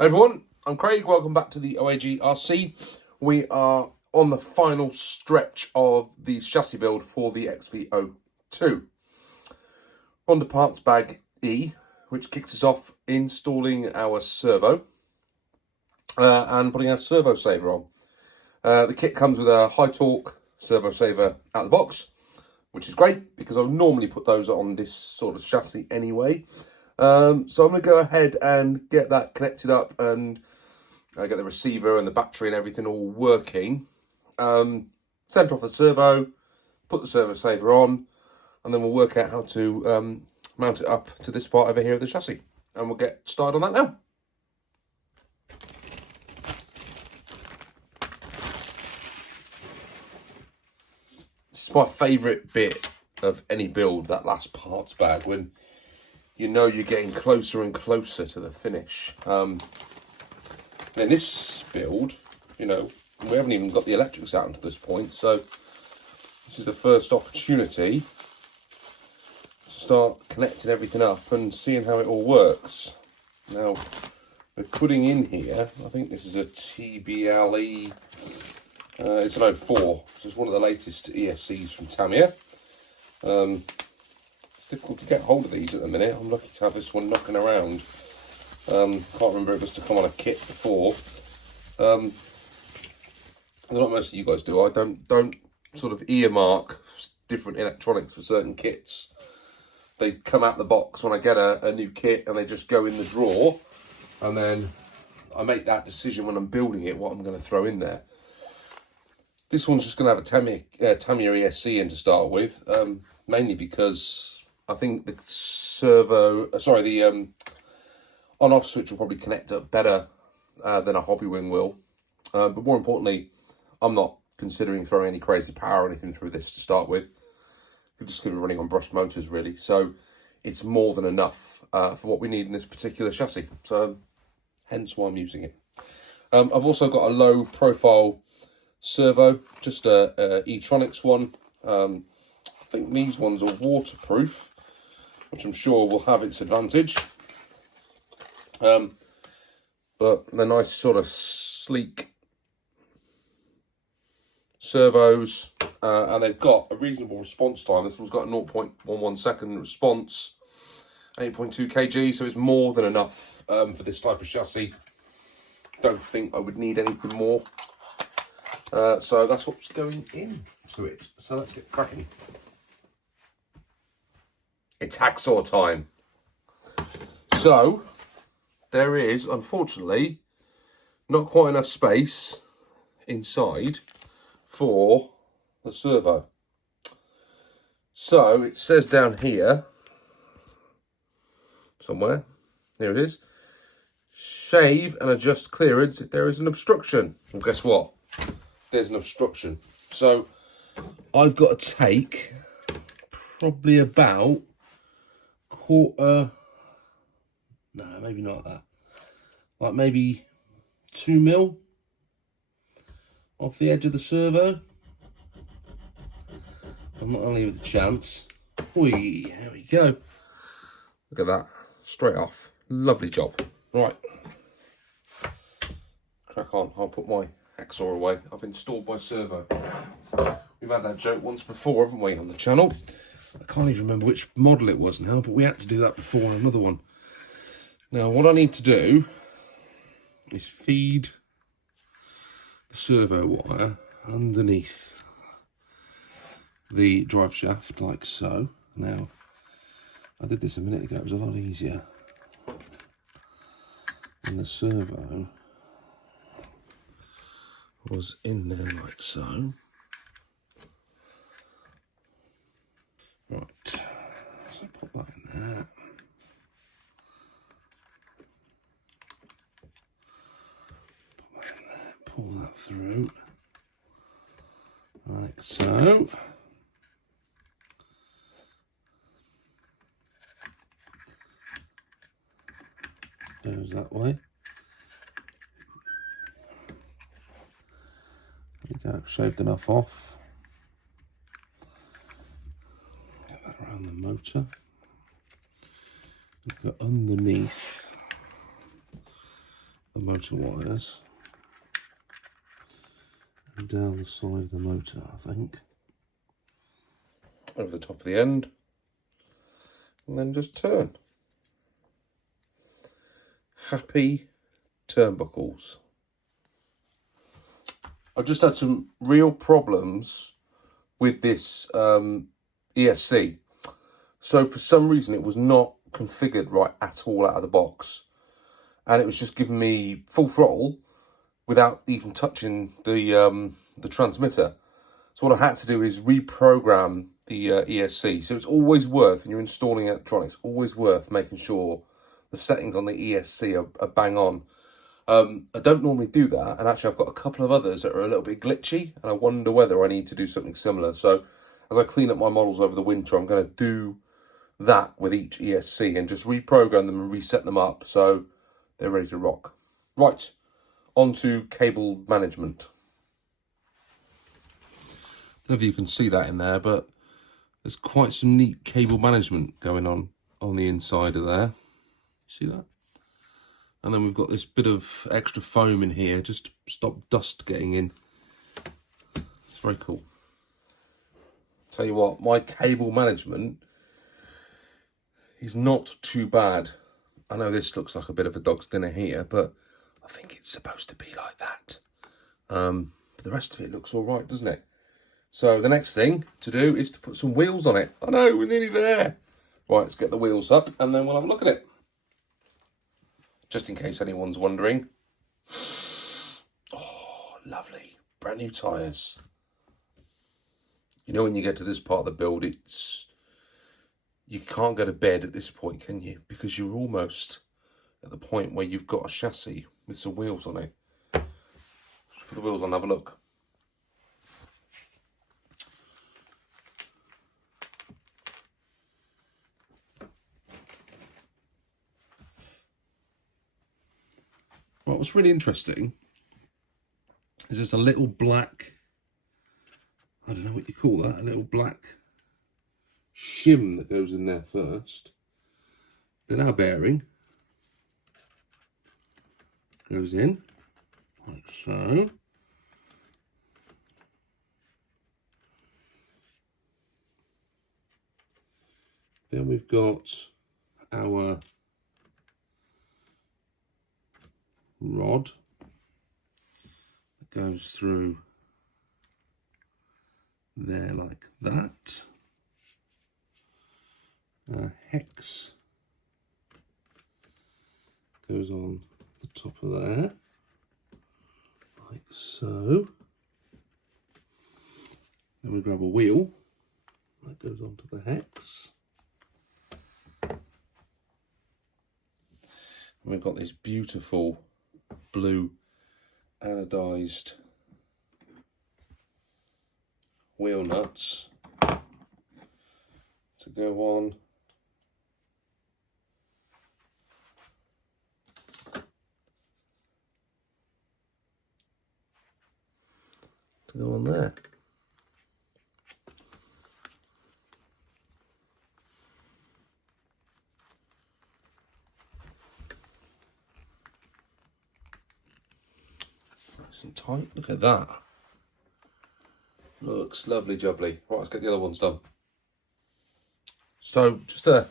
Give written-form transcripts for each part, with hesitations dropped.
Hey everyone, I'm Craig. Welcome back to the OAG RC. We are on the final stretch of the chassis build for the XV02. On the parts bag E, which kicks us off installing our servo and putting our servo saver on. The kit comes with a high torque servo saver out of the box, which is great because I would normally put those on this sort of chassis anyway. So I'm going to go ahead and get that connected up and get the receiver and the battery and everything all working. Send off the servo, put the servo saver on, and then we'll work out how to mount it up to this part over here of the chassis. And we'll get started on that now. This is my favourite bit of any build, that last parts bag, when you know you're getting closer and closer to the finish. In this build, you know, we haven't even got the electrics out until this point, so this is the first opportunity to start connecting everything up and seeing how it all works. Now, we're putting in here, I think this is a TBLE, it's an 04, so it's one of the latest ESCs from Tamiya. Difficult to get hold of these at the minute. I'm lucky to have this one knocking around. Can't remember if it was to come on a kit before. I don't know what most of you guys do. I don't sort of earmark different electronics for certain kits. They come out the box when I get a new kit and they just go in the drawer, and then I make that decision when I'm building it what I'm going to throw in there. This one's just going to have a Tamiya ESC in to start with, mainly because I think the the on-off switch will probably connect up better than a hobby wing will. But more importantly, I'm not considering throwing any crazy power or anything through this to start with. It's just going to be running on brushed motors, really. So it's more than enough for what we need in this particular chassis. So hence why I'm using it. I've also got a low-profile servo, just a E-Tronics one. I think these ones are waterproof, which I'm sure will have its advantage. But they're nice sort of sleek servos, and they've got a reasonable response time. This one's got a 0.11 second response, 8.2 kg, so it's more than enough for this type of chassis. Don't think I would need anything more. So that's what's going into it. So let's get cracking. It's hacksaw time. So there is, unfortunately, not quite enough space inside for the servo. So it says down here, somewhere, here it is, shave and adjust clearance if there is an obstruction. Well, guess what? There's an obstruction. So I've got to take probably about quarter, no, maybe not that, like maybe 2 mil off the edge of the servo. I'm not only with a chance. Whee, there we go. Look at that, straight off. Lovely job. Right, crack on. I'll put my hacksaw away. I've installed my servo. We've had that joke once before, haven't we, on the channel? I can't even remember which model it was now, but we had to do that before on another one. Now, what I need to do is feed the servo wire underneath the drive shaft, like so. Now, I did this a minute ago, it was a lot easier. And the servo was in there like so. Right, so put that in there. Put that in there, pull that through, like so. Goes that way. There we go, shaved enough off. Get that around the motor. Go underneath the the motor wires and down the side of the motor, I think, over the top of the end, and then just turn. Happy turnbuckles. I've just had some real problems with this ESC. So for some reason it was not configured right at all out of the box, and it was just giving me full throttle without even touching the transmitter. So what I had to do is reprogram the ESC. So it's always worth, when you're installing electronics, always worth making sure the settings on the ESC are bang on. I don't normally do that, and actually I've got a couple of others that are a little bit glitchy, and I wonder whether I need to do something similar. So as I clean up my models over the winter, I'm going to do that with each ESC and just reprogram them and reset them up so they're ready to rock. Right, on to cable management. I don't know if you can see that in there, but there's quite some neat cable management going on the inside of there. See that? And then we've got this bit of extra foam in here just to stop dust getting in. It's very cool. Tell you what, my cable management is not too bad. I know this looks like a bit of a dog's dinner here, but I think it's supposed to be like that. But the rest of it looks all right, doesn't it? So the next thing to do is to put some wheels on it. I know, we're nearly there. Right, let's get the wheels up and then we'll have a look at it. Just in case anyone's wondering. Oh, lovely. Brand new tyres. You know, when you get to this part of the build, you can't go to bed at this point, can you? Because you're almost at the point where you've got a chassis with some wheels on it. Let's put the wheels on and have a look. Well, what's really interesting is there's a little black, I don't know what you call that, a little black shim that goes in there first. Then our bearing goes in, like so. Then we've got our rod that goes through there like that. Hex goes on the top of there, like so. Then we grab a wheel that goes onto the hex. And we've got these beautiful blue anodized wheel nuts to go on there. Nice and tight. Look at that. Looks lovely jubbly. Right, let's get the other ones done. So just a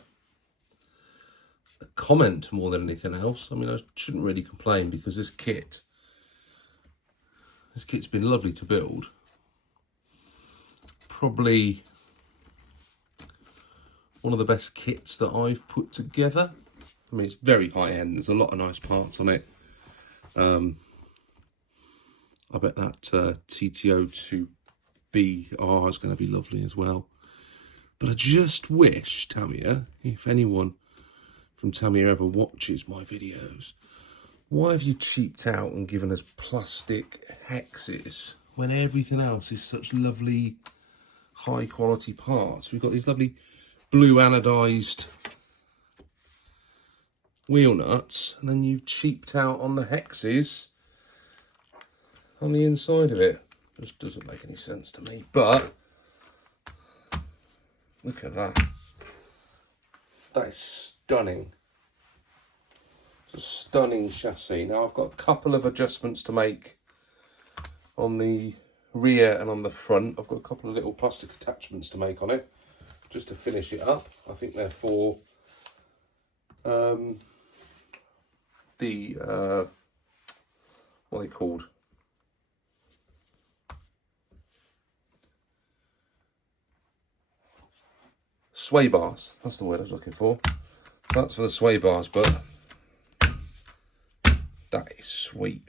comment more than anything else. I mean, I shouldn't really complain because this kit's been lovely to build. Probably one of the best kits that I've put together. I mean, it's very high end. There's a lot of nice parts on it. I bet that TT02BR is going to be lovely as well. But I just wish, Tamiya, if anyone from Tamiya ever watches my videos, why have you cheaped out and given us plastic hexes when everything else is such lovely, high quality parts? We've got these lovely blue anodized wheel nuts, and then you've cheaped out on the hexes on the inside of it. Just doesn't make any sense to me, but look at that. That is stunning. It's a stunning chassis. Now I've got a couple of adjustments to make on the rear and on the front. I've got a couple of little plastic attachments to make on it, just to finish it up. I think they're for what are they called? Sway bars. That's the word I was looking for. That's for the sway bars, but that is sweet.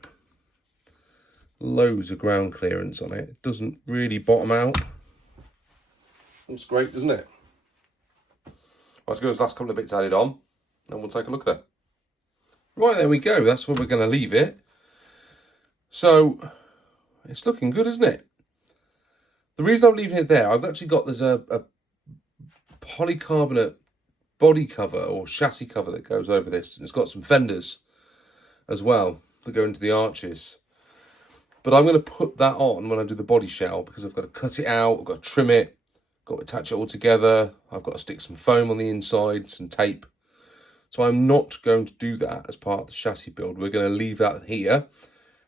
Loads of ground clearance on it. It doesn't really bottom out. Looks great, doesn't it? Let's go. Those last couple of bits added on, and we'll take a look at it. Right, there we go. That's where we're going to leave it. So it's looking good, isn't it? The reason I'm leaving it there, I've actually got, there's a polycarbonate body cover or chassis cover that goes over this. It's got some fenders as well that go into the arches. But I'm going to put that on when I do the body shell, because I've got to cut it out, I've got to trim it, got to attach it all together. I've got to stick some foam on the inside, some tape. So I'm not going to do that as part of the chassis build. We're going to leave that here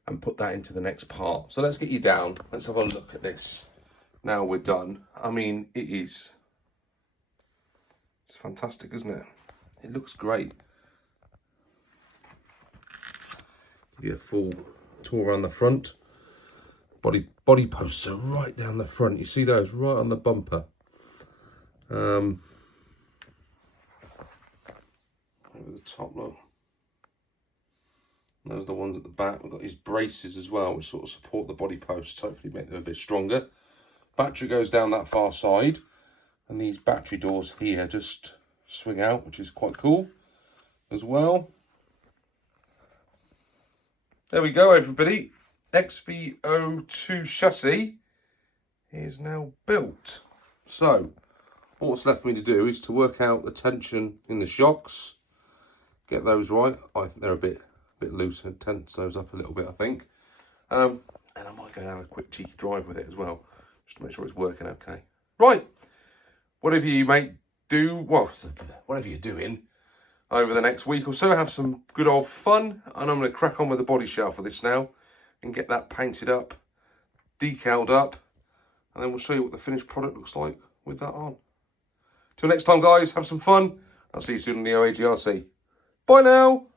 and put that into the next part. So let's get you down. Let's have a look at this. Now we're done. I mean, it's fantastic, isn't it? It looks great. Give you a full tour around the front. Body posts are right down the front. You see those right on the bumper. Over the top, look. And those are the ones at the back. We've got these braces as well, which sort of support the body posts, hopefully make them a bit stronger. Battery goes down that far side, and these battery doors here just swing out, which is quite cool as well. There we go, everybody. XV02 chassis is now built. So what's left for me to do is to work out the tension in the shocks, get those right. I think they're a bit loose, and tense those up a little bit, I think. And I might go and have a quick cheeky drive with it as well, just to make sure it's working okay. Right, whatever you do, well, whatever you're doing over the next week or so, have some good old fun. And I'm going to crack on with the body shell for this now and get that painted up, decaled up, and then we'll show you what the finished product looks like with that on. Till next time, guys, have some fun. I'll see you soon on the OAGRC. Bye now.